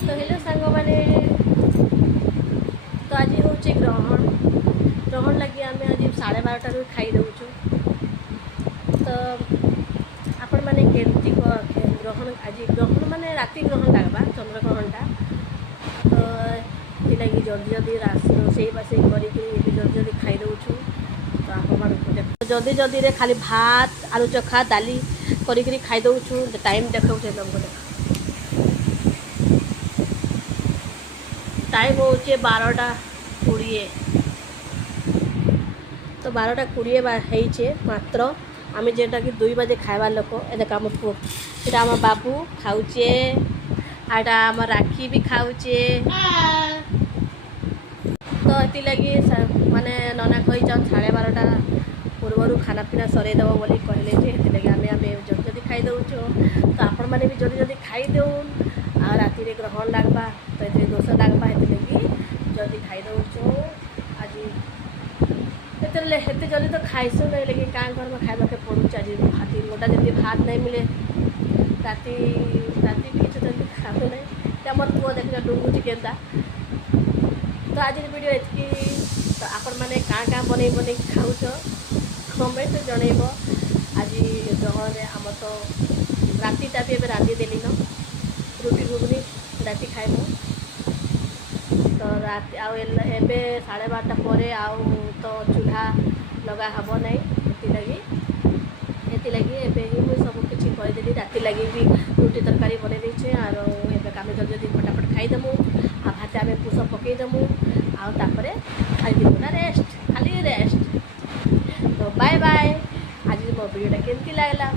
तो हेलो सांग मैंने तो आज हूँ ग्रहण ग्रहण लगे आम आज 12:30 खाई दौचु। तो आपण मैंने केमती ग्रहण आज ग्रहण माने राति ग्रहण लगवा चंद्रग्रहणटा। तो ये लगी जल्दी जल्दी रोसई बासई करी जल्दी जल्दी खाई दौचु। तो आप जल्दी जल्दी रे खाली भात आलू चखा दाली करी खाई दौचु। टाइम देखा तुमको टाइम हो 12:20। तो 12:20 मात्र आम जेटा कि 2 बजे खाइबार लोक ए देख आम पुओ यहाँ आम बाबू खाऊचे आटा आम राखी भी खाऊचे। तो ये लगी माने नना कही 12:30 पूर्वर खाना पीना सरईदेव बोली कहले लगे आम जल्दी जल्दी खाई दौचु। तो आपण मैंने भी जल्दी जल्दी खाई दौन आ राति रे ग्रहण लगवा तो ये दोष लगवा लगी जल्दी खाई दौचु। आज एते जल्दी तो खाईसु नहीं लगे क्या घर में खावा के पड़ू। आज भात 3 गोटा जल्दी भात नहीं मिले राति राति भी किसी जल्दी खाऊ नहीं मोर पुओ देख डुंगुची केन्ता। तो आज वीडियो एतकी। तो आपण मैंने क्या क्या बन बन खाऊच कमेंट जनइब। आज ग्रहण आम तो रातिटा भी रांधि देली न रुटी घुगनी राति खाइबू। तो राति आबे 12:30 पर तो चूल्हा लगा हब ना लगी एबे ही मुझे सब किसी कहीदेली राति लगी भी रुटी तरकारी बन देचे आर एबे आम जल्दी जल्दी फटाफट खाईदेमु आ भात आम पुष पकईदेमु आउे खाली दिन रेस्ट खाली रेस्ट। तो बाय बाय। आज मो वीडियोटा केमती लगला